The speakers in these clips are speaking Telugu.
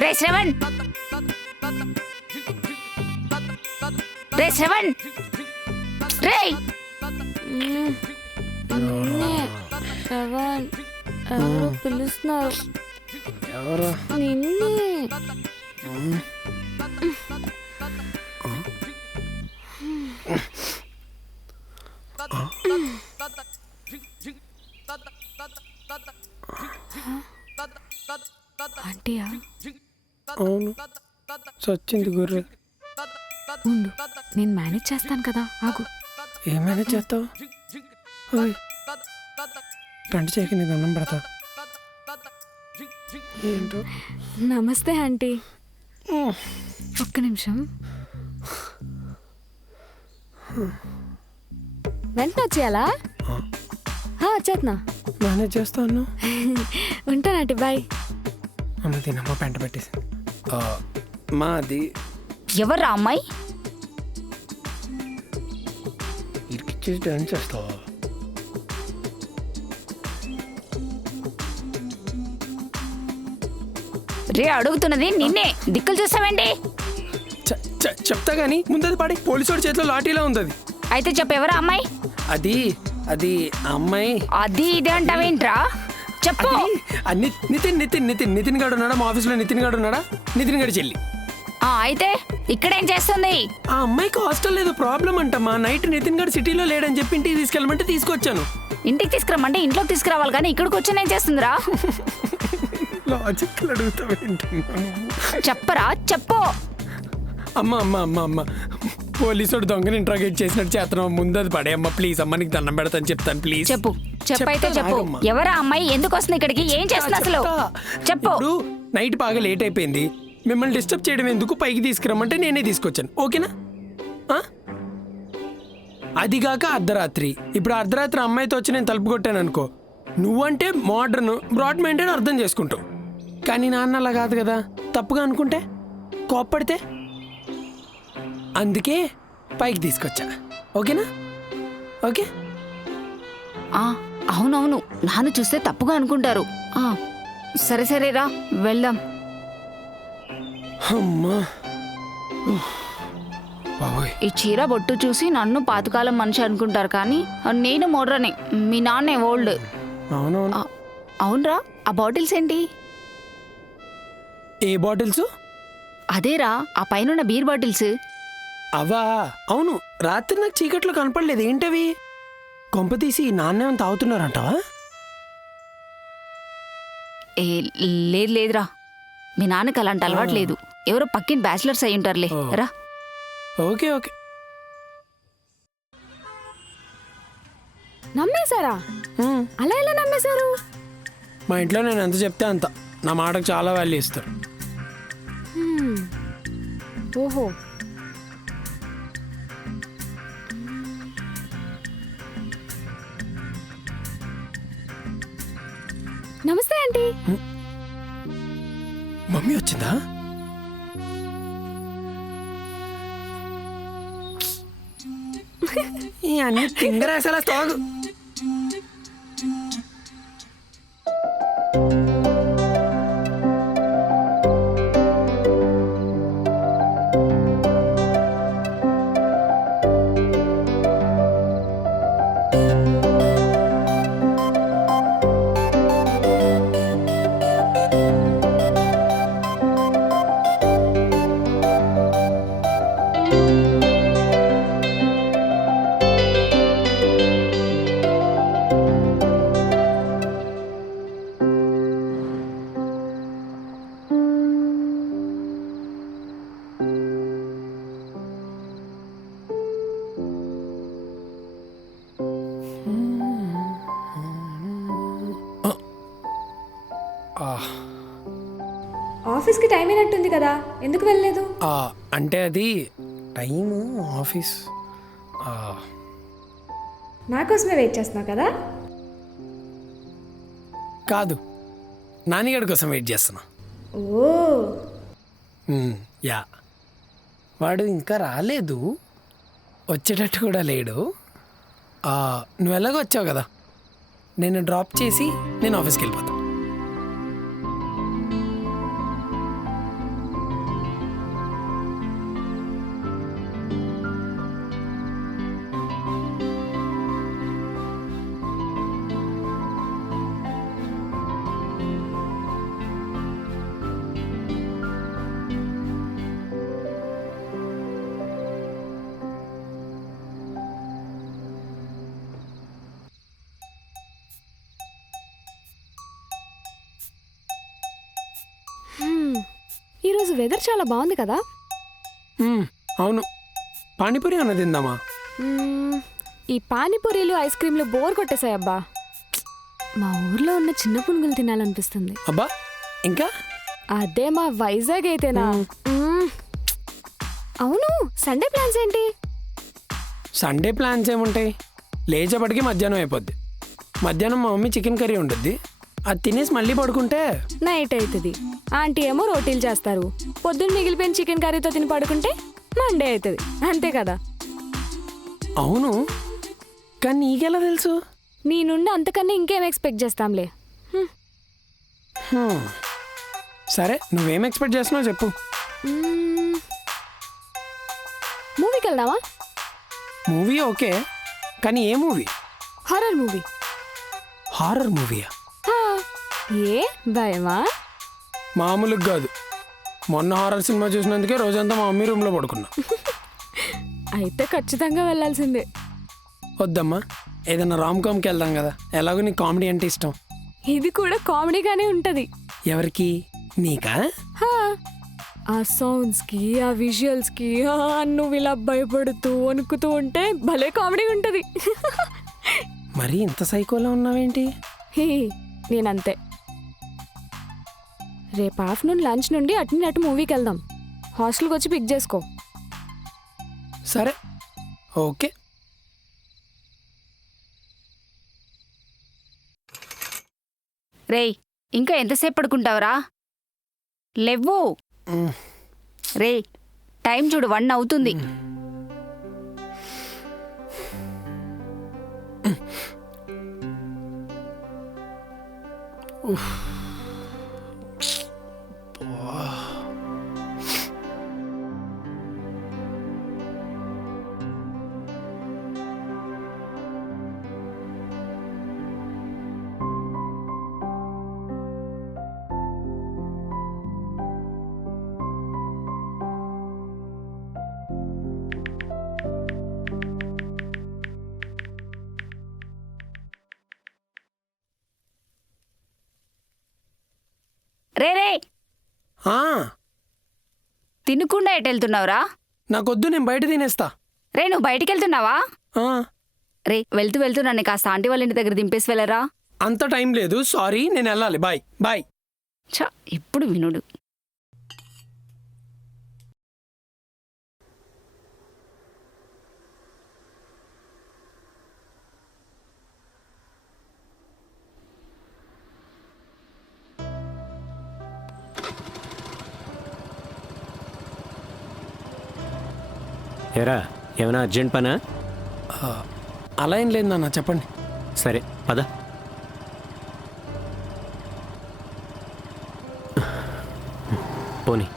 రే శ్రవణ్, రే శ్రవణ్, రే శ్రవణ్ ఎవరు పిలుస్తున్నారు? ఎవరు? నిన్నే. ఆంటీయా? అవును, సచ్చింది గొర్రె. ఉండు, నేను మేనేజ్ చేస్తాను కదా, ఆగు. ఏమైనా చేస్తావు? గంట చేయక నీ దండం పెడతా. ఏంటో. నమస్తే ఆంటీ. ఒక్క నిమిషం. వెంటనే వచ్చేయాలా? వచ్చేస్తున్నా. మేనేజ్ చేస్తాను. ఉంటాను ఆంటీ, బాయ్. అమ్మ తినమ్మ పెంట పెట్టేసి. మాది ఎవర్రా అమ్మాయి? ఇరికిచ్చేసి డాన్స్ చేస్తావా? రే అడుగుతున్నది నిన్నే, దిక్కులు చూస్తావేంటి? చెప్తా గానీ ముందది పాడి. పోలీసు చేతిలో లాఠీలా ఉంది అది. అయితే చెప్పు, ఎవరా అమ్మాయి? అది అది అమ్మాయి. అది ఇది అంటావేంట్రా? చెప్పు. నితిన్ నితిన్ నితిన్ నితిన్ గాడు ఉన్నాడా? మా ఆఫీస్లో నితిన్ గాడు ఉన్నాడా? నితిన్ గారి చెల్లి. అయితే ఇక్కడేం చేస్తుంది? ఆ అమ్మాయికి హాస్టల్ ఏదో ప్రాబ్లం అంటమ్మా. నైట్ నితిన్ గారు సిటీలో లేడని చెప్పి ఇంటికి తీసుకెళ్ళమంటే తీసుకొచ్చాను. ఇంటికి తీసుకురమ్మంటే ఇంట్లోకి తీసుకురావాలి కానీ ఇక్కడికి వచ్చి ఏం చేస్తుందిరా? లాజిక్ అడుగుతావేంటమ్మా? చెప్పరా, చెప్పు. అమ్మ అమ్మ అమ్మ అమ్మ పోలీసుడు దొంగని ఇంట్రాగేట్ చేసినట్టు చేస్తున్నావు. ముందు అది పడే అమ్మ ప్లీజ్. అమ్మ నీకు దండం పెడతాను, చెప్తాను ప్లీజ్. చెప్పు, చెప్పైతే చెప్పు. ఎవరా అమ్మాయి? ఎందుకు వస్తుంది ఇక్కడికి? ఏం చేస్తుంది అసలు? చెప్పు. ఇప్పుడు నైట్ బాగా లేట్ అయిపోయింది. మిమ్మల్ని డిస్టర్బ్ చేయడం ఎందుకు, పైకి తీసుకురమ్మంటే నేనే తీసుకొచ్చాను. ఓకేనా? అదిగాక అర్ధరాత్రి. ఇప్పుడు అర్ధరాత్రి అమ్మాయితో వచ్చి నేను తలుపు కొట్టాను అనుకో, నువ్వంటే మోడర్న్ బ్రాడ్ మైండెడ్ అర్థం చేసుకుంటావు. కానీ నాన్న అలా కాదు కదా. తప్పుగా అనుకుంటే, కోప్పడితే, అందుకే పైకి తీసుకొచ్చా. ఓకేనా? ఓకే. అవునవును, నాన్న చూస్తే తప్పుగా అనుకుంటారు. సరే సరేరా, వెళ్దాం. అమ్మా బాబోయ్. ఈ చీర బొట్టు చూసి నన్ను పాతకాలం మనిషి అనుకుంటారు కానీ నేను మోడ్రనే. మీ నాన్నే ఓల్డ్. అవునవును. అవునరా, ఆ బాటిల్స్ ఏంటి? ఏ బాటిల్స్? అదేరా, ఆ పైన బీర్ బాటిల్స్. అవా? అవును, రాత్రి నాకు చీకట్లో కనపడలేదు. ఏంటవి? కొంపతీసి నాన్నేమని తాగుతున్నారంటావా? లేదు లేదురా, మీ నాన్నకి అలాంటి అలవాటు లేదు. ఎవరో పక్కిన బ్యాచిలర్స్ అయి ఉంటారులే. రా. Okay okay. నమ్మేశారా? అలా ఎలా నమ్మేశారు? మా ఇంట్లో నేను ఎంత చెప్తే అంత. నా మాటకు చాలా వాల్యూ ఇస్తారు. ఓహో. నమస్తే ఆంటీ. మమ్మీ వచ్చిందా? అన్ని తింగరాసేలా తాగు. ఆఫీస్కి టైం అయినట్టుంది కదా, ఎందుకు వెళ్ళలేదు? అంటే అది టైము ఆఫీస్. నా కోసమే వెయిట్ చేస్తున్నావు కదా? కాదు, నానిగాడి కోసం వెయిట్ చేస్తున్నా. ఓ యా, వాడు ఇంకా రాలేదు, వచ్చేటట్టు కూడా లేడు. నువ్వు ఎలాగో వచ్చావు కదా, నేను డ్రాప్ చేసి నేను ఆఫీస్కి వెళ్ళిపోతాను. ఈరోజు వెదర్ చాలా బాగుంది కదా. అవును, పానీపూరి అన్నది తిందామా? ఈ పానీపూరీలు ఐస్ క్రీమ్లు బోర్ కొట్టేశాయి అబ్బా. మా ఊర్లో ఉన్న చిన్న పునుగులు తినాలనిపిస్తుంది. అబ్బా, ఇంకా అదే మా వైజాగ్ అయితేనా. అవును, సండే ప్లాన్స్ ఏంటి? సండే ప్లాన్స్ ఏముంటాయి? లేచేపటికి మధ్యాహ్నం అయిపోద్ది. మధ్యాహ్నం మా మమ్మీ చికెన్ కర్రీ ఉంటుంది, అది తినేసి మళ్ళీ పడుకుంటే నైట్ అవుతుంది. ఆంటీ ఏమో రోటీలు చేస్తారు. పొద్దున్న మిగిలిపోయిన చికెన్ కర్రీతో తిని పడుకుంటే మండే అవుతుంది. అంతే కదా. అవును, కానీ నీకెలా తెలుసు? నీ నుండి అంతకన్నా ఇంకేం ఎక్స్పెక్ట్ చేస్తాంలే. సరే, నువ్వేం ఎక్స్పెక్ట్ చేస్తున్నావు చెప్పు. మూవీకి వెళ్దామా? మూవీ ఓకే, కానీ ఏ మూవీ? Horror movie. హారర్ మూవీయా? ఏ భయమా? మామూలుగా కాదు. మొన్న హారర్ సినిమా చూసినందుకే రోజంతా మా మమ్మీ రూమ్లో పడుకున్నా. అయితే ఖచ్చితంగా వెళ్ళాల్సిందే. వద్దమ్మా, ఏదైనా రామ్ కామ్కి వెళ్దాం కదా, ఎలాగో నీకు కామెడీ అంటే ఇష్టం. ఇది కూడా కామెడీగానే ఉంటది. ఎవరికి? నీకా? ఆ సౌండ్స్కి, ఆ విజువల్స్కి నువ్వు ఇలా భయపడుతూ వణుకుతూ ఉంటే భలే కామెడీ ఉంటది. మరి ఇంత సైకోలో ఉన్నావేంటి? నేనంతే. రేపు ఆఫ్టర్నూన్ లంచ్ నుండి అటు మూవీకి వెళ్దాం. హాస్టల్కి వచ్చి పిక్ చేసుకో. సరే, ఓకే. రేయ్, ఇంకా ఎంతసేపు పడుకుంటావురా? లేవ్వు. రే, టైం చూడు, 1 అవుతుంది. రే రే, తినకుండా ఎటు వెళ్తున్నావురా? నాకొద్దు, నేను బయట తినేస్తా. రే, నువ్వు బయటికి వెళ్తున్నావా? ఆ, రే, వెళ్తూ వెళ్తూ నన్ను కాస్త ఆంటీ వాళ్ళ ఇంటి దగ్గర దింపేసి వెళ్ళరా. అంత టైం లేదు, సారీ, నేను వెళ్ళాలి. Bye bye. ఛ, ఇప్పుడు వినుడు. ఏరా, ఏమైనా అర్జెంట్ పనా? అలా ఏం లేదు నాన్న, చెప్పండి. సరే పద. పోనీ.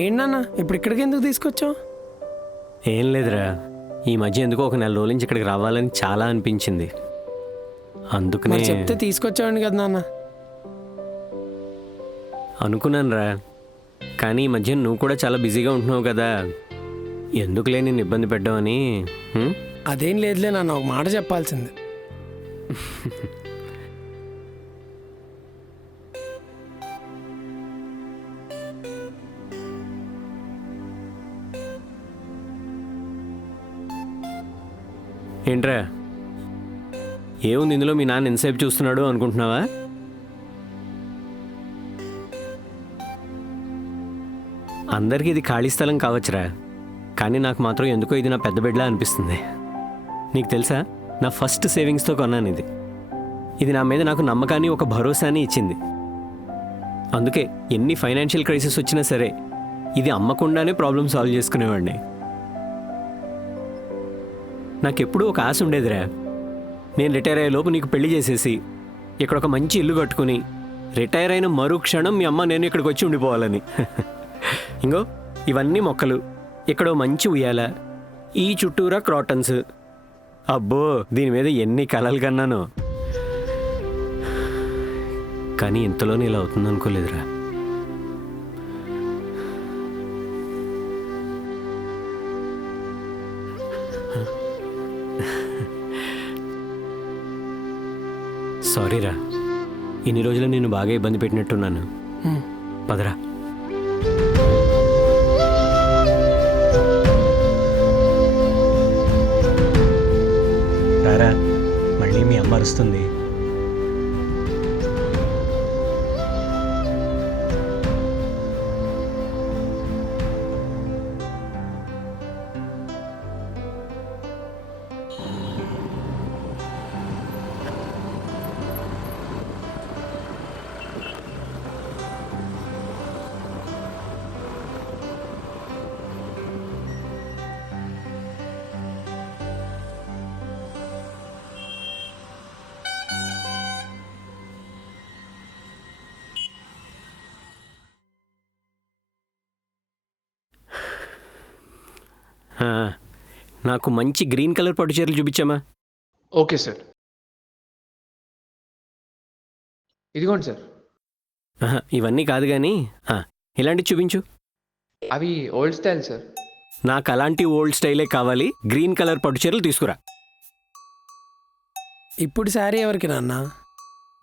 ఏంటన్నా ఇప్పుడు ఇక్కడికి ఎందుకు తీసుకొచ్చావు? ఏం లేదురా, ఈ మధ్య ఎందుకో ఒక 4 రోజుల నుంచి ఇక్కడికి రావాలని చాలా అనిపించింది. అందుకనే మరి చెప్తే తీసుకొచ్చావండి కదా నాన్న. అనుకున్నాను రా, కానీ ఈ మధ్య నువ్వు కూడా చాలా బిజీగా ఉంటున్నావు కదా, ఎందుకులే నేను ఇబ్బంది పెట్టావని. అదేం లేదులే నాన్న, ఒక మాట చెప్పాల్సింది. ఏంట్రా, ఏముంది ఇందులో, మీ నాన్న ఎంతసేపు చూస్తున్నాడు అనుకుంటున్నావా? అందరికీ ఇది ఖాళీ స్థలం కావచ్చురా, కానీ నాకు మాత్రం ఎందుకో ఇది నా పెద్ద బిడ్డలా అనిపిస్తుంది. నీకు తెలుసా, నా ఫస్ట్ సేవింగ్స్తో కొన్నాను ఇది. ఇది నా మీద నాకు నమ్మకాన్ని, ఒక భరోసాని ఇచ్చింది. అందుకే ఎన్ని ఫైనాన్షియల్ క్రైసిస్ వచ్చినా సరే ఇది అమ్మకుండానే ప్రాబ్లం సాల్వ్ చేసుకునేవాడిని. నాకెప్పుడూ ఒక ఆశ ఉండేదిరా, నేను రిటైర్ అయ్యే లోపు నీకు పెళ్లి చేసేసి ఇక్కడ ఒక మంచి ఇల్లు కట్టుకుని రిటైర్ అయిన మరుక్షణం మీ అమ్మ నేను ఇక్కడికి వచ్చి ఉండిపోవాలని. ఇంకో ఇవన్నీ మొక్కలు, ఇక్కడ మంచి ఉయ్యాల, ఈ చుట్టూరా క్రాటన్స్. అబ్బో, దీని మీద ఎన్ని కలలు కన్నానో. కానీ ఇంతలోనే ఇలా అవుతుంది అనుకోలేదురా. సారీరా, ఇన్ని రోజులు నేను బాగా ఇబ్బంది పెట్టినట్టున్నాను. పదరా. రారా, మళ్ళీ మీ అమ్మ అరుస్తుంది. నాకు మంచి గ్రీన్ కలర్ పట్టు చీరలు చూపించామా? ఓకే సార్, ఇదిగోండి సార్. ఇవన్నీ కాదు కానీ ఇలాంటివి చూపించు. అవి ఓల్డ్ స్టైల్ సార్. నాకు అలాంటి ఓల్డ్ స్టైలే కావాలి. గ్రీన్ కలర్ పట్టు చీరలు తీసుకురా. ఇప్పుడు శారీ ఎవరికి నాన్న?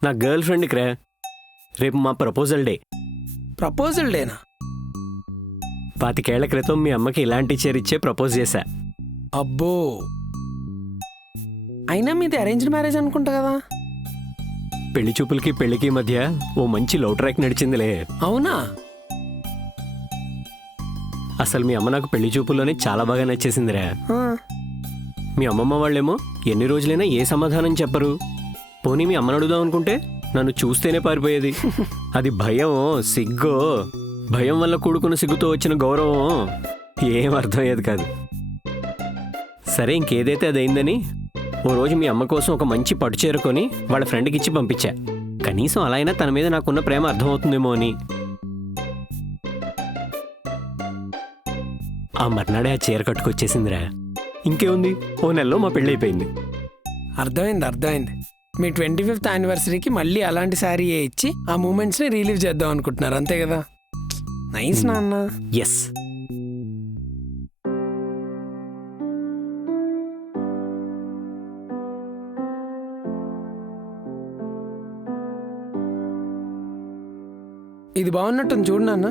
నా గర్ల్ ఫ్రెండ్కి రా. రేపు మా ప్రపోజల్ డే. ప్రపోజల్ డేనా? 25 ఏళ్ల క్రితం మీ అమ్మకి ఇలాంటి చీర ఇచ్చే ప్రపోజ్ చేశా. అబ్బో, అయినా మీది అరేంజ్డ్ మ్యారేజ్ అనుకుంటా కదా? పెళ్లి చూపులకి పెళ్లికి మధ్య ఓ మంచి లవ్ ట్రాక్ నడిచిందిలే. అవునా? అసలు మీ అమ్మ నాకు పెళ్లి చూపుల్లోనే చాలా బాగా నచ్చేసిందిరా. ఆ, మీ అమ్మమ్మ వాళ్ళేమో ఎన్ని రోజులైనా ఏ సమాధానం చెప్పరు. పోనీ మీ అమ్మని అడుగుదాం అనుకుంటే నన్ను చూస్తేనే పారిపోయేది. అది భయమో సిగ్గో, భయం వల్ల కూడుకున్న సిగ్గుతో వచ్చిన గౌరవం ఏం అర్థమయ్యేది కాదు. సరే, ఇంకేదైతే అదైందని ఓ రోజు మీ అమ్మ కోసం ఒక మంచి పట్టు చీర కొని వాళ్ళ ఫ్రెండ్కి ఇచ్చి పంపించా. కనీసం అలా అయినా తన మీద నాకున్న ప్రేమ అర్థమవుతుందేమో అని. ఆ మర్నాడే ఆ చీర కట్టుకొచ్చేసిందిరా. ఇంకేముంది, ఓ నెలలో మా పెళ్ళి అయిపోయింది. అర్థమైంది. మీ 25th యానివర్సరీకి మళ్ళీ అలాంటి శారీ ఇచ్చి ఆ మూమెంట్స్ని రిలీవ్ చేద్దాం అనుకుంటున్నారు, అంతే కదా? నైస్ నాన్న. ఎస్. ఇది బాగున్నట్టుంది, చూడు నాన్న.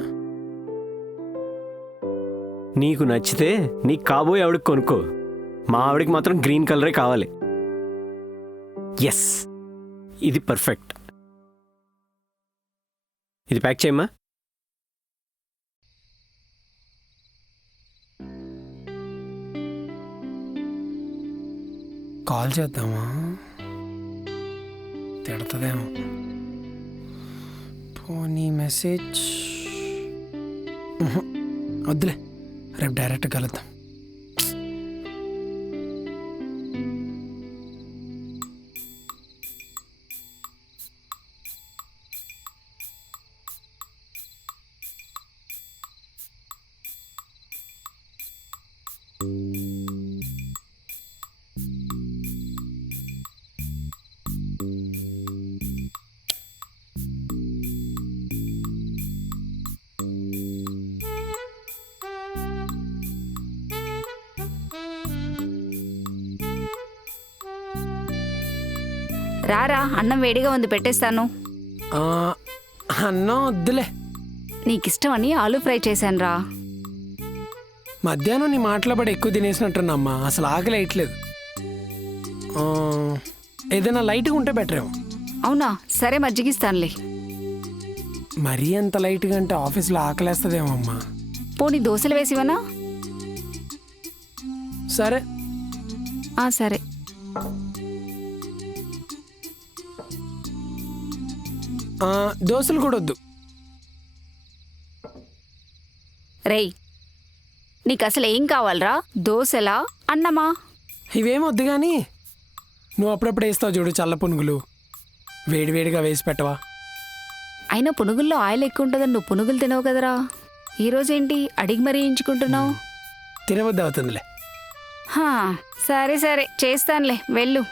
నీకు నచ్చితే నీకు కాబోయే ఆవిడకి కొనుక్కో. మా ఆవిడకి మాత్రం గ్రీన్ కలరే కావాలి. ఎస్, ఇది పర్ఫెక్ట్. ఇది ప్యాక్ చేయమ్మా. కాల్ చేద్దామా? తిడతదేమో. పోనీ మెసేజ్ వద్దులే, రేపు డైరెక్ట్ కలుద్దాం. రారా, అన్నం వేడిగా ఉంది, పెట్టేస్తాను. అన్నం వద్దులే. నీకిష్టమని ఆలూ ఫ్రై చేశాను రా. మధ్యాహ్నం నీ మాటలో పడి ఎక్కువ తినేసినట్టున్నమ్మా, అసలు ఆకలి వేయట్లేదు. ఏదైనా లైట్గా ఉంటే బెటర్ ఏమో. అవునా, సరే మజ్జిగిస్తానులే. మరీ అంత లైట్గా అంటే ఆఫీస్లో ఆకలేస్తుందేమో అమ్మా. పోనీ దోశలు వేసివనా? సరే. సరే. దోశలు కూడా వద్దు. రేయ్, నీకు అసలు ఏం కావాలరా? దోశలా, అన్నమా? ఇవేం వద్దు కానీ నువ్వు అప్పుడప్పుడు వేస్తావు చూడు చల్ల పునుగులు, వేడివేడిగా వేసి పెట్టవా? అయినా పునుగుల్లో ఆయిల్ ఎక్కువ ఉంటుందని నువ్వు పునుగులు తినవు కదరా. ఈరోజేంటి అడిగి మరీ ఎంచుకుంటున్నావు? తినవద్దు అవుతుందిలే. సరే సరే, చేస్తానులే, వెళ్ళు.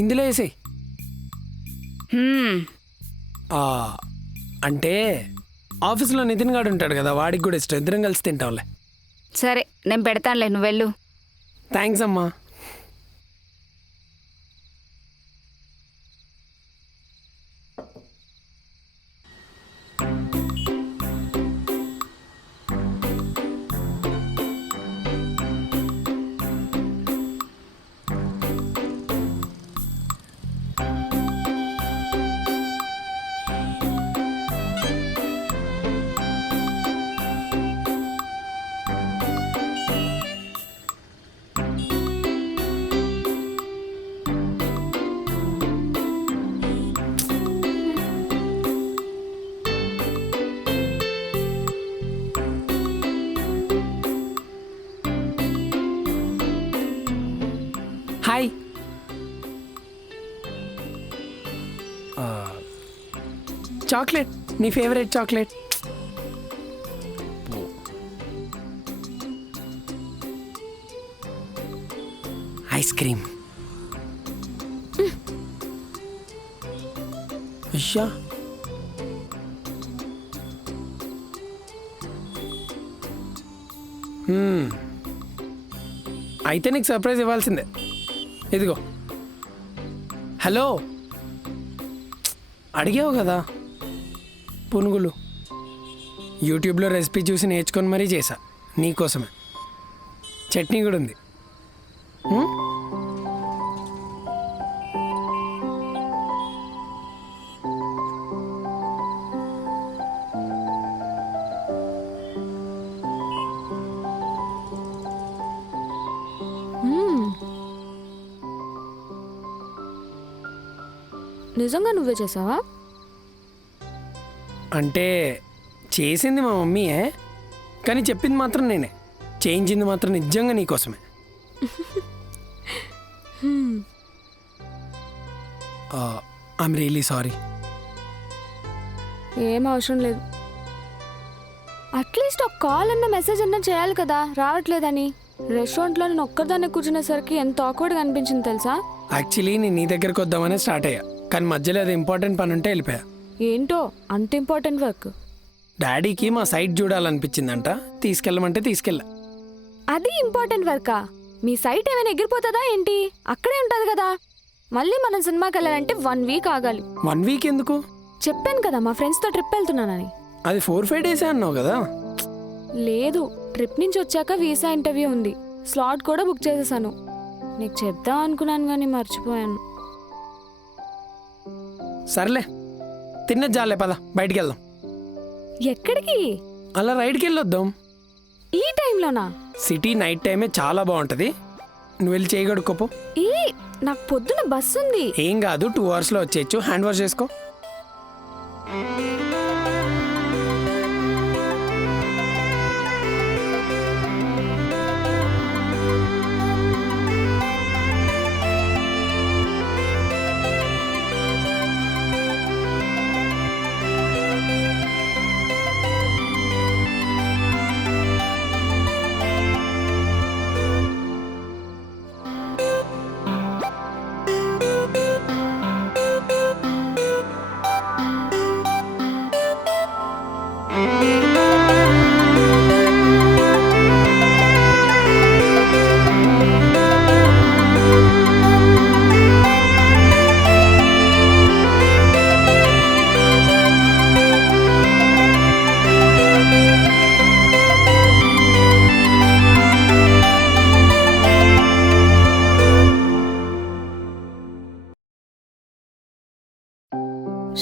ఇందులో వేసేయి. హ్మ్, అంటే ఆఫీస్లో నితిన్ గాడు ఉంటాడు కదా, వాడికి కూడా ఇష్టం. ఇద్దరం కలిసి తింటాంలే. సరే నేను పెడతానులే, నువ్వు వెళ్ళు. థ్యాంక్స్ అమ్మా. హాయ్. చాక్లెట్, నీ ఫేవరెట్ చాక్లెట్. Ice cream. అయ్యా, అయితే నీకు సర్ప్రైజ్ ఇవ్వాల్సిందే. ఇదిగో. హలో, అడిగావు కదా పునుగులు. యూట్యూబ్లో రెసిపీ చూసి నేర్చుకొని మరీ చేశా నీకోసమే. చట్నీ కూడా ఉంది. నిజంగా నువ్వే చేసావా? అంటే చేసింది మా మమ్మీయే, కానీ చెప్పింది మాత్రం నేనే. చేయించింది మాత్రం నిజంగా నీకోసమే. I'm really sorry. ఏం అవసరం లేదు. అట్లీస్ట్ ఒక కాల్ అన్న మెసేజ్ అన్న చేయాలి కదా, రావట్లేదని. రెస్టారెంట్లో నేను ఒక్కదాన్ని కూర్చునేసరికి ఎంత ఆక్వర్డ్గా అనిపించింది తెలుసా? యాక్చువల్లీ నేను నీ దగ్గరికి వద్దామనే స్టార్ట్ అయ్యా, కానీ మధ్యలో అది ఇంపార్టెంట్ పని ఉంటే వెళ్ళిపోయా. ఏంటో అంత ఇంపార్టెంట్ వర్క్? డాడీకి మా సైట్ చూడాలనిపించిందంట, తీసుకెళ్ళమంటే తీసుకెళ్ళా. అది ఇంపార్టెంట్ వర్కా? మీ సైట్ ఏమైనా ఎగిరిపోతుందా ఏంటి? అక్కడే ఉంటుంది కదా. మళ్ళీ మనం సినిమాకి వెళ్ళాలంటే 1 వీక్ ఆగాలి. 1 వీక్ ఎందుకు? చెప్పాను కదా మా ఫ్రెండ్స్తో ట్రిప్ వెళ్తున్నానని. అది 4-5 డేస్ అన్నావు కదా. లేదు, ట్రిప్ నుంచి వచ్చాక వీసా ఇంటర్వ్యూ ఉంది. స్లాట్ కూడా బుక్ చేసేసాను. నీకు చెప్దాం అనుకున్నాను కానీ మర్చిపోయాను. సర్లే, తిన్నది జాలే, పద బయటికి వెళ్దాం. ఎక్కడికి? అలా రైడ్కి వెళ్ళొద్దాం. ఈ టైంలోనా? సిటీ నైట్ టైమే చాలా బాగుంటుంది. నువ్వు వెళ్ళి చేయగడుకోపో. నాకు పొద్దున బస్సు ఉంది. ఏం కాదు, 2 అవర్స్లో వచ్చేయచ్చు. హ్యాండ్ వాష్ చేసుకో.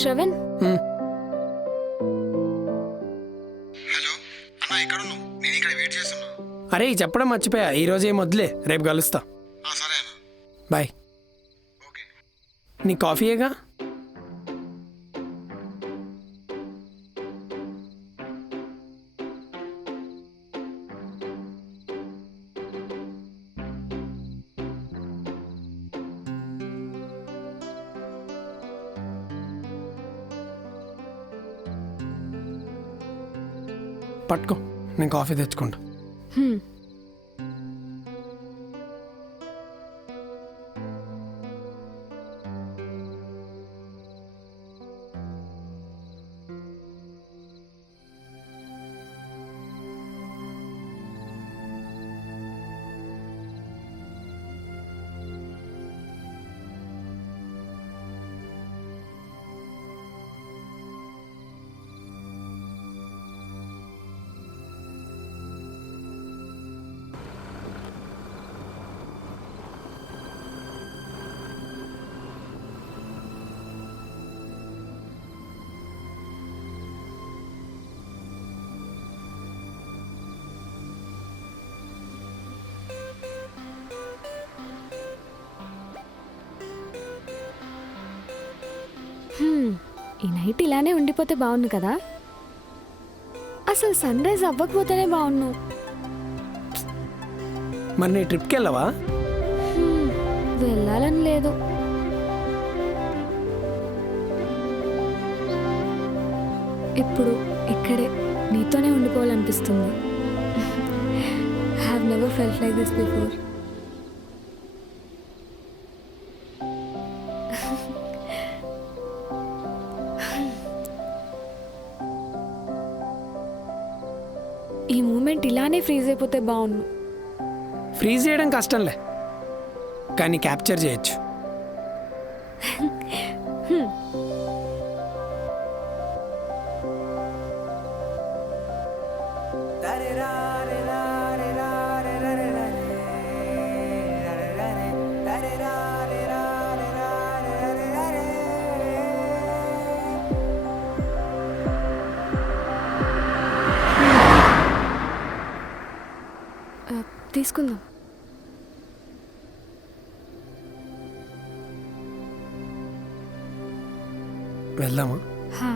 శ్రవణ్, హ్మ్. అన్నా ఎక్కడున్నావు? నేను ఇక్కడ వెయిట్ చేస్తున్నా. అరే చెప్పడం మర్చిపోయా, ఈరోజు ఏం వద్దులే, రేపు కలుస్తా. సరే అన్న. బాయ్. ఓకే. నీ కాఫీయేగా? పట్టుకో, నేను కాఫీ తెచ్చుకుంటా. హ్మ్. ఈ నైట్ ఇలానే ఉండిపోతే బాగుండు కదా. అసలు సన్ రైజ్ అవ్వకపోతేనే బాగుండు. మరి నీ ట్రిప్కి వెళ్ళవా? వెళ్ళాలని లేదు. ఇప్పుడు ఇక్కడే నీతోనే ఉండిపోవాలనిపిస్తుంది. Have never felt like this before. ఈ మూమెంట్ ఇలానే ఫ్రీజ్ అయిపోతే బాగుండు. ఫ్రీజ్ చేయడం కష్టంలే, కానీ క్యాప్చర్ చేయొచ్చు. తీసుకుందాం. వెళ్దామా? హా.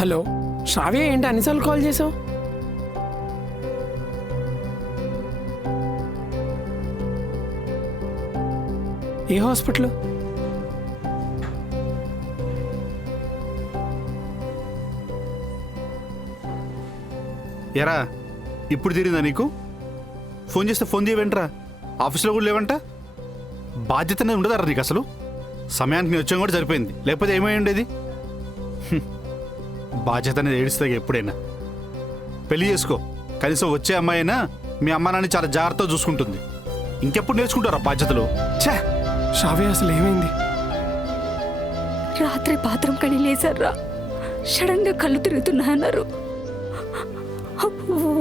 హలో శ్రావ్య, ఏంటి అన్నిసార్లు కాల్ చేసావు? ఏ హాస్పిటల్? ఎరా ఇప్పుడు తిరిగిందా నీకు? ఫోన్ చేస్తే ఫోన్ తీయవేంట్రా? ఆఫీస్లో కూడా లేవంట. బాధ్యత అనేది ఉండదారా నీకు అసలు? సమయానికి నేను వచ్చాం కూడా సరిపోయింది, లేకపోతే ఏమై ఉండేది? బాధ్యత అనేది ఏడుస్తుంది ఎప్పుడైనా. పెళ్లి చేసుకో, కనీసం వచ్చే అమ్మాయి అయినా మీ అమ్మ నాన్న చాలా జాగ్రత్తగా చూసుకుంటుంది. ఇంకెప్పుడు నేర్చుకుంటారా బాధ్యతలు? ఛే! శ్రావ్య అసలు ఏమైంది? రాత్రి బాత్రూమ్ కని లేచారా, సడన్ గా కళ్ళు తిరుగుతున్నాయన్నారు.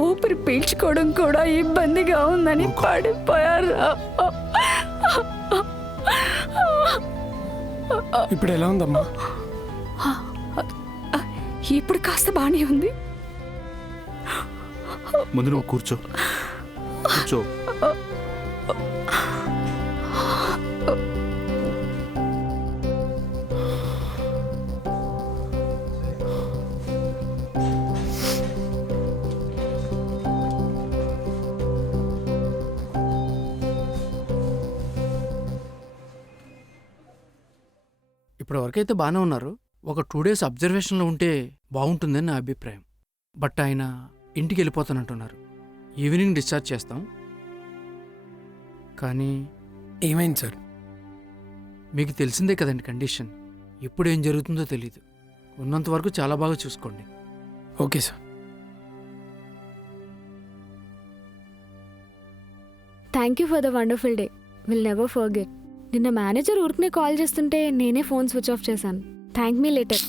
ఊపిరి పీల్చుకోవడం కూడా ఇబ్బందిగా ఉందని పడిపోయారా. ఇప్పుడు ఎలా ఉందమ్మా? ఇప్పుడు కాస్త బానే ఉంది. ముందు నువ్వు కూర్చో, కూర్చో. ఇప్పటివరకైతే బాగానే ఉన్నారు. ఒక 2 days అబ్జర్వేషన్లో ఉంటే బాగుంటుందని నా అభిప్రాయం. బట్ ఆయన ఇంటికి వెళ్ళిపోతానంటున్నారు. ఈవినింగ్ డిశ్చార్జ్ చేస్తాం. కానీ ఏమైంది సార్? మీకు తెలిసిందే కదండి కండిషన్. ఎప్పుడు ఏం జరుగుతుందో తెలీదు. ఉన్నంత వరకు చాలా బాగా చూసుకోండి. Okay sir. Thank you for the wonderful day. Will never forget. నిన్న మేనేజర్ ఊరికనే కాల్ చేస్తుంటే నేనే ఫోన్ స్విచ్ ఆఫ్ చేశాను. థ్యాంక్ మీ లేటర్.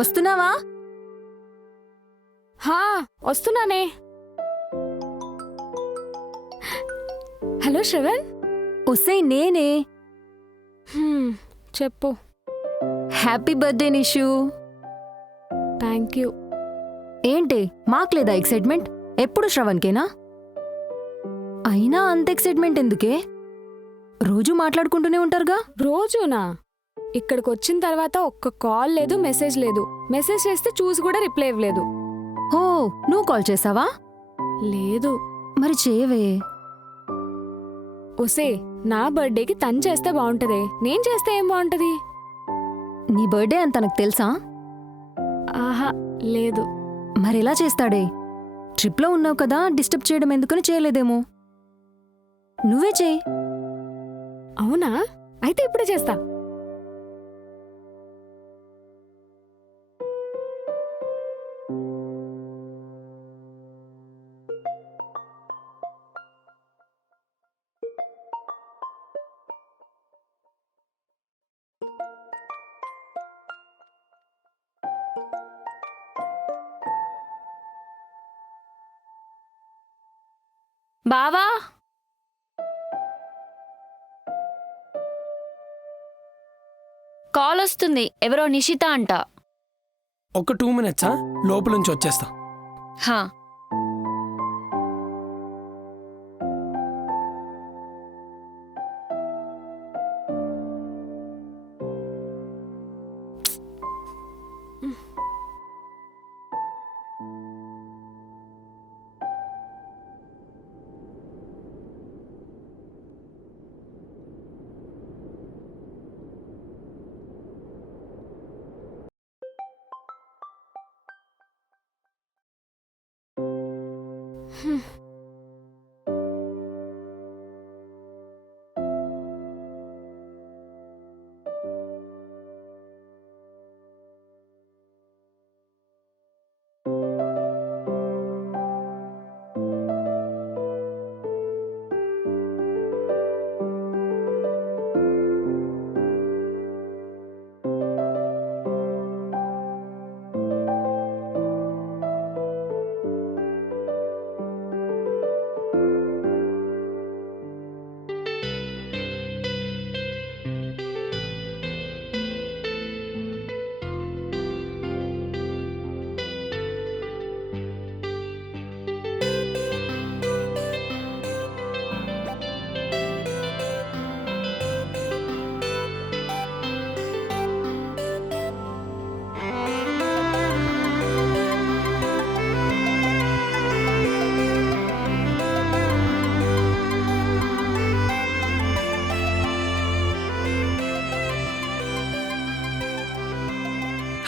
వస్తున్నావా? హా, వస్తున్నానే. హలో శ్రవణ్. ఒసే నేనే. చెప్పు. Happy birthday Nishu. Thank you. ఏంటి మాకు లేదా ఎక్సైట్మెంట్? ఎప్పుడు శ్రవణ్కేనా? అయినా అంత ఎక్సైట్మెంట్ ఎందుకే? రోజు మాట్లాడుకుంటూనే ఉంటారుగా. రోజునా? ఇక్కడికి వచ్చిన తర్వాత ఒక్క కాల్ లేదు, మెసేజ్ లేదు. మెసేజ్ చేస్తే చూసి కూడా రిప్లై ఇవ్వలేదు. ఓ, నువ్వు కాల్ చేసావా? లేదు. మరి చేయవే. ఒసే, నా బర్త్డేకి తను చేస్తే బాగుంటదే, నేను చేస్తే ఏం బాగుంటది? నీ బర్త్డే అని తనకు తెలుసా? ఆహా, లేదు. మరెలా చేస్తాడే? ట్రిప్లో ఉన్నావు కదా, డిస్టర్బ్ చేయడం ఎందుకని చేయలేదేమో. నువ్వే చేయి. అవునా? అయితే ఇప్పుడే చేస్తా. బావా, కాల్ వస్తుంది. ఎవరో నిషిత అంట. ఒక 2 minutes లోపల నుంచి వచ్చేస్తా. హా.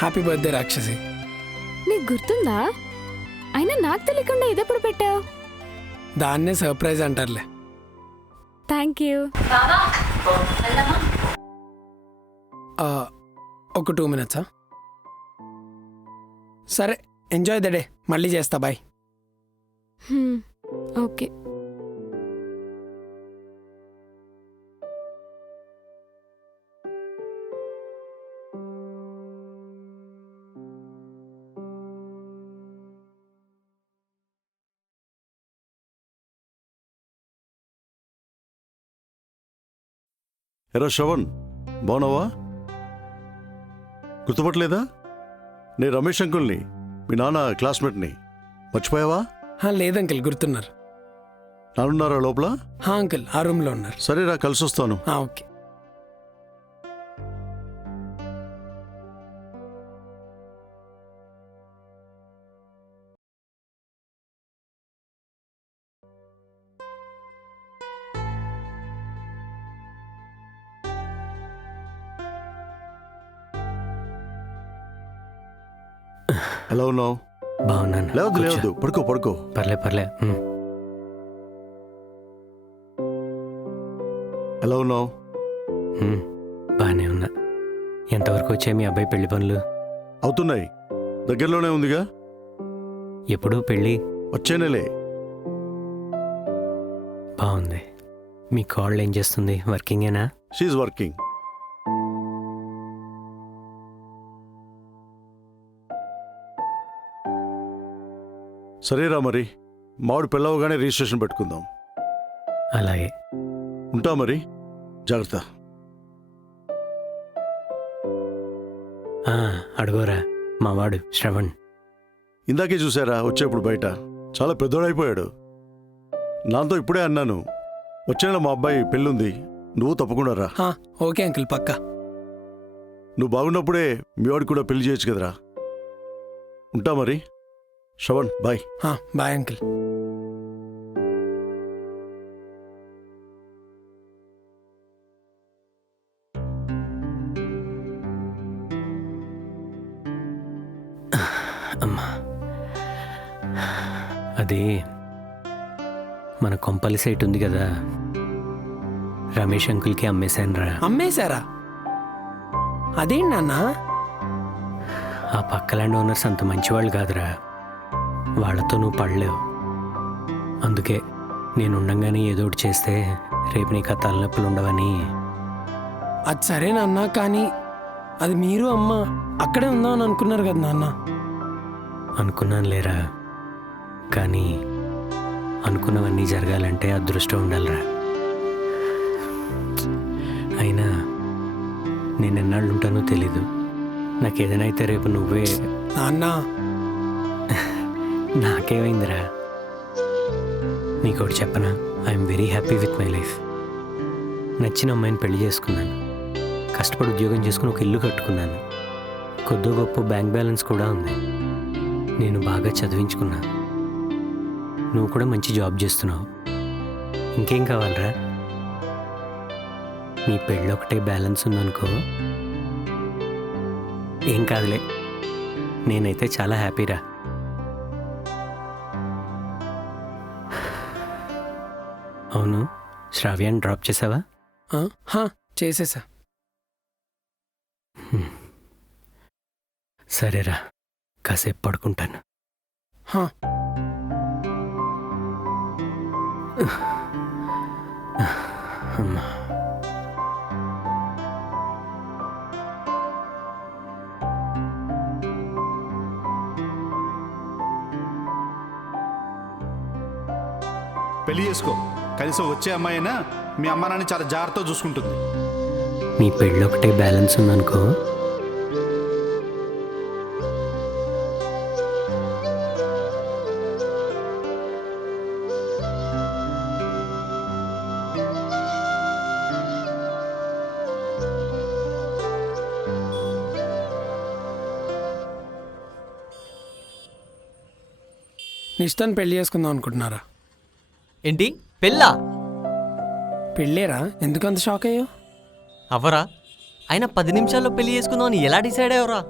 హ్యాపీ బర్త్డే రాక్షసి. నీకు గుర్తుందా? అయినా నాకు తెలియకుండా ఇదెప్పుడు పెట్టావు? దాన్నే సర్ప్రైజ్ అంటారులే. Thank you. ఒక 2 minutes. సరే, ఎంజాయ్ ద డే. మళ్ళీ చేస్తా. బాయ్. ఓకే. ఎరా శ్రవణ్, బాగున్నావా? గుర్తుపట్టలేదా? నేను రమేష్ అంకుల్ని, మీ నాన్న క్లాస్మేట్ని. మర్చిపోయావా? లేదు అంకుల్, గుర్తున్నారు. నానున్నారా లోపల? అంకుల్ ఆ రూమ్లో ఉన్నారు. సరేరా, కలిసి వస్తాను. ఓకే. ఎలా ఉన్నావు? బాగున్నాను. లేవద్దు లేవద్దు, పడుకో పడుకో. పర్లే. ఎలా ఉన్నావు? బాగానే ఉన్నా. ఎంతవరకు వచ్చాయి మీ అబ్బాయి పెళ్లి పనులు? అవుతున్నాయి, దగ్గరలోనే ఉందిగా. ఎప్పుడు పెళ్ళి? వచ్చే నెలే. బాగుంది. మీ కాళ్ళు ఏం చేస్తుంది? వర్కింగేనా? She working. సరేరా, మరి మామిడి పెళ్ళవగానే రిజిస్ట్రేషన్ పెట్టుకుందాం. అలాగే. ఉంటా మరి, జాగ్రత్త. అడుగోరా మావాడు శ్రవణ్. ఇందాకే చూసారా వచ్చేప్పుడు బయట, చాలా పెద్దోడైపోయాడు. నాతో ఇప్పుడే అన్నాను, వచ్చే నెల మా అబ్బాయి పెళ్ళుంది, నువ్వు తప్పకుండా రా. ఓకే అంకుల్, పక్కా. నువ్వు బాగున్నప్పుడే మీ వాడికి కూడా పెళ్లి చేయొచ్చు కదరా. ఉంటా మరి, శ్రవణ్ బాయ్. Bye uncle. అమ్మా, అది మన కొంపల్లి సైట్ ఉంది కదా, రమేష్ అంకుల్కి అమ్మేశాను రా. అమ్మేశారా? అదేంటి నాన్న? ఆ పక్క ల్యాండ్ ఓనర్స్ అంత మంచివాళ్ళు కాదురా, వాళ్ళతో నువ్వు పడలేవు. అందుకే నేను ఉండంగానే ఏదో ఒకటి చేస్తే రేపు నీకు ఆ తలనొప్పులు ఉండవని. అది సరే నాన్న, కానీ అది మీరు అమ్మ అక్కడే ఉందామని అనుకున్నారు కదా నాన్న. అనుకున్నాను లేరా, కానీ అనుకున్నవన్నీ జరగాలంటే అదృష్టం ఉండాలిరా. అయినా నేను ఎన్నాళ్ళు ఉంటానో తెలీదు. నాకేదైనా అయితే రేపు నువ్వే. నాన్న నాకేమైందిరా? నీకోటి చెప్పనా? I'm very happy with my life. నచ్చిన అమ్మాయిని పెళ్లి చేసుకున్నాను, కష్టపడి ఉద్యోగం చేసుకుని ఒక ఇల్లు కట్టుకున్నాను, కొద్దో గొప్ప బ్యాంక్ బ్యాలెన్స్ కూడా ఉంది. నేను బాగా చదివించుకున్నా, నువ్వు కూడా మంచి జాబ్ చేస్తున్నావు. ఇంకేం కావాలరా? నీ పెళ్ళి ఒకటే బ్యాలెన్స్ ఉందనుకో, ఏం కాదులే. నేనైతే చాలా హ్యాపీరా. అవును, శ్రావ్యాన్ని డ్రాప్ చేసావా? చేసేసా. సరేరా, కాసేపు పడుకుంటాను. అమ్మా, పెళ్లి చేసుకో, కనీసం వచ్చే అమ్మాయినా మీ అమ్మ నాన్న చాలా జాగ్రత్తగా చూసుకుంటుంది. నీ పెళ్ళి ఒకటే బ్యాలెన్స్ ఉందనుకో, నిష్ఠాన్ని పెళ్లి చేసుకుందాం అనుకుంటున్నారా? ఏంటి పెళ్ళా? పెళ్ళేరా? ఎందుకంత షాక్ అయ్యో? అవ్వరా? అయినా 10 నిమిషాల్లో పెళ్లి చేసుకుందామని ఎలా డిసైడ్ అయ్యవరా?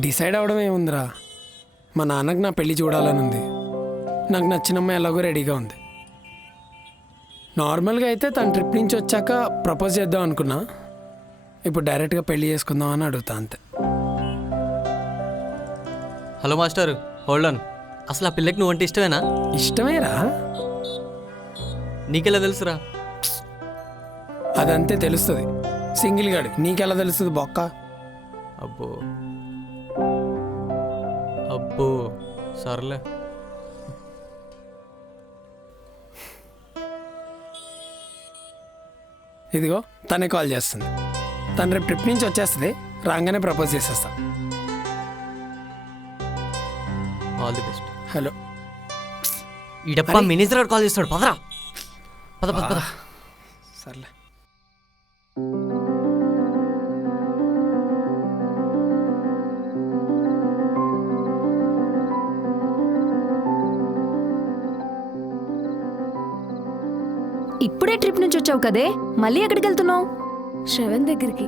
డిసైడ్ అవడం ఏముందిరా, మా నాన్నకు నా పెళ్లి చూడాలని ఉంది. నాకు నచ్చిన అమ్మాయి ఎలాగో రెడీగా ఉంది. నార్మల్గా అయితే తన ట్రిప్ నుంచి వచ్చాక ప్రపోజ్ చేద్దాం అనుకున్నా. ఇప్పుడు డైరెక్ట్గా పెళ్లి చేసుకుందాం అని అడుగుతా అంతే. Hello master, hold on. అసలు ఆ పిల్లకి నువ్వంటే ఇష్టమేనా? ఇష్టమేరా, నీకెలా తెలుసురా? అదంతే తెలుస్తుంది. సింగిల్ గాడు నీకెలా తెలుస్తుంది బొక్క? అబ్బో అబ్బో, సర్లే. ఇదిగో తనే కాల్ చేస్తుంది. తను రేపు ట్రిప్ నుంచి వచ్చేస్తుంది. రాగానే ప్రపోజ్ చేసేస్తా. All the best. హలో. ఈ డబ్బా మేనేజర్ కాల్ చేస్తాడు. పదరా, పద పద పద. సర్లే. ఇప్పుడే ట్రిప్ నుంచి వచ్చావు కదే, మళ్ళీ ఎక్కడికి వెళ్తున్నావు? శ్రవణ్ దగ్గరికి.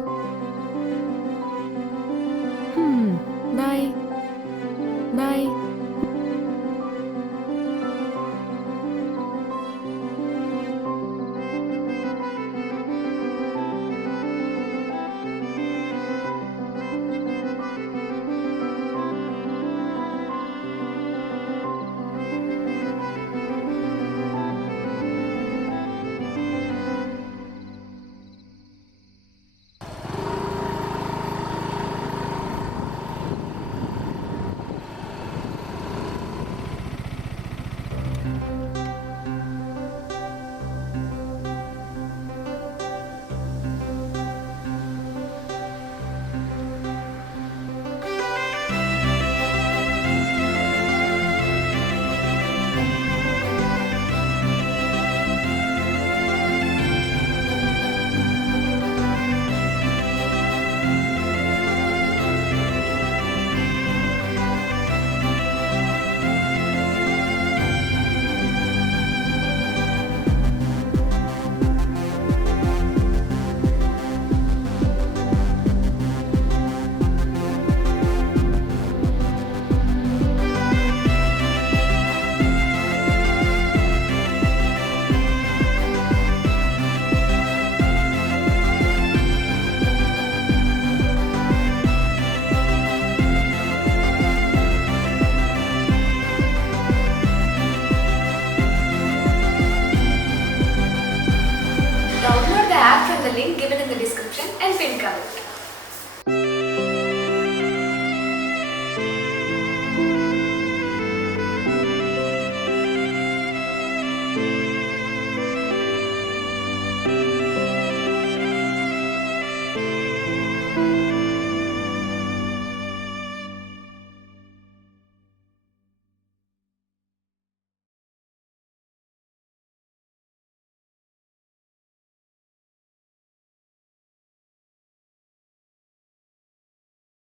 Bye bye. Download the app from the link given in the description and pin comment.